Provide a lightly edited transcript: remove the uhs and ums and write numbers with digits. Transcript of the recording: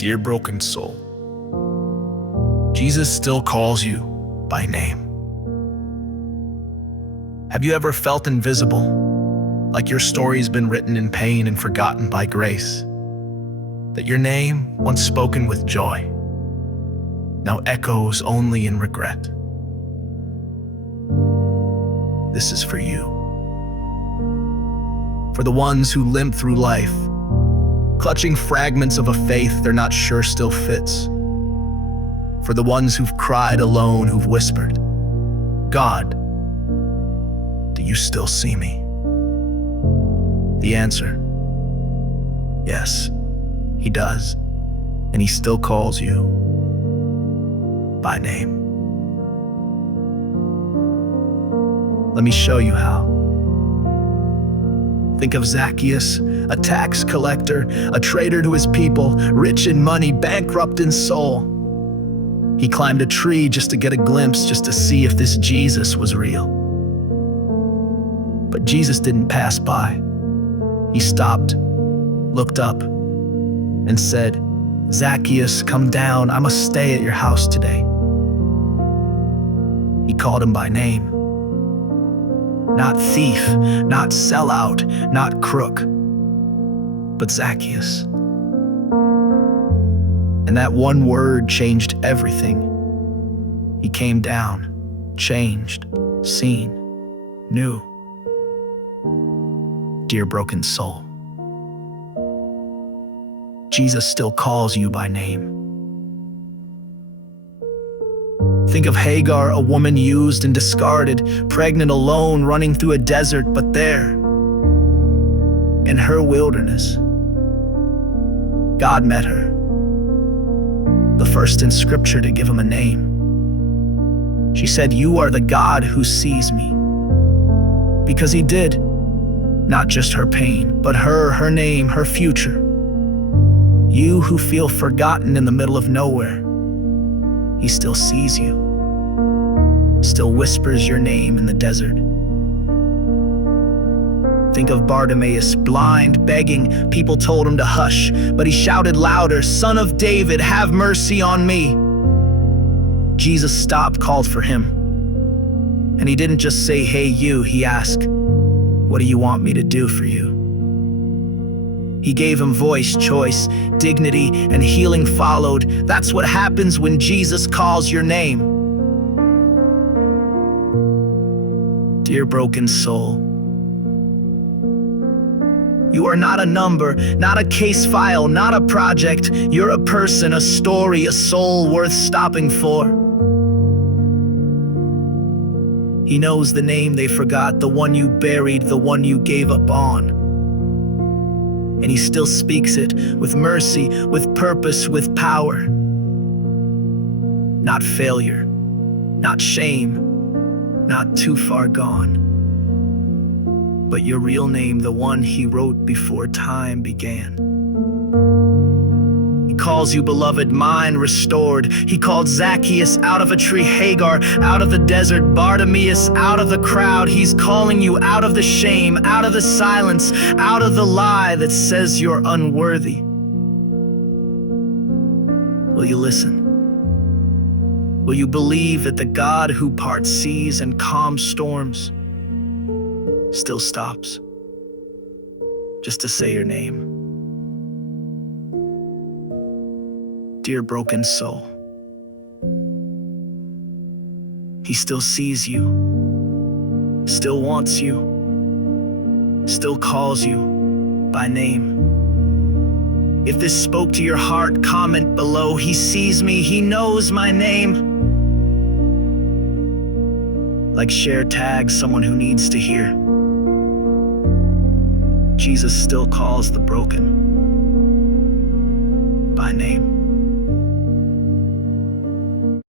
Dear broken soul, Jesus still calls you by name. Have you ever felt invisible, like your story's been written in pain and forgotten by grace? That your name, once spoken with joy, now echoes only in regret? This is for you. For the ones who limp through life, clutching fragments of a faith they're not sure still fits. For the ones who've cried alone, who've whispered, God, do you still see me? The answer, yes, he does, and he still calls you by name. Let me show you how. Think of Zacchaeus, a tax collector, a traitor to his people, rich in money, bankrupt in soul. He climbed a tree just to get a glimpse, just to see if this Jesus was real. But Jesus didn't pass by. He stopped, looked up, and said, Zacchaeus, come down. I must stay at your house today. He called him by name. Not thief, not sellout, not crook, but Zacchaeus. And that one word changed everything. He came down, changed, seen, new. Dear broken soul, Jesus still calls you by name. Think of Hagar, a woman used and discarded, pregnant alone, running through a desert, but there, in her wilderness, God met her, the first in Scripture to give him a name. She said, you are the God who sees me. Because he did, not just her pain, but her name, her future. You who feel forgotten in the middle of nowhere, he still sees you, still whispers your name in the desert. Think of Bartimaeus, blind, begging. People told him to hush, but he shouted louder, Son of David, have mercy on me. Jesus stopped, called for him. And he didn't just say, hey, you. He asked, what do you want me to do for you? He gave him voice, choice, dignity, and healing followed. That's what happens when Jesus calls your name. Dear broken soul, you are not a number, not a case file, not a project. You're a person, a story, a soul worth stopping for. He knows the name they forgot, the one you buried, the one you gave up on. And he still speaks it with mercy, with purpose, with power. Not failure, not shame, not too far gone. But your real name, the one he wrote before time began. He calls you beloved, mine restored. He called Zacchaeus out of a tree, Hagar out of the desert, Bartimaeus out of the crowd. He's calling you out of the shame, out of the silence, out of the lie that says you're unworthy. Will you listen? Will you believe that the God who parts seas and calms storms still stops just to say your name? Dear broken soul, he still sees you, still wants you, still calls you by name. If this spoke to your heart, comment below. He sees me, he knows my name. Like share, tag someone who needs to hear. Jesus still calls the broken by name.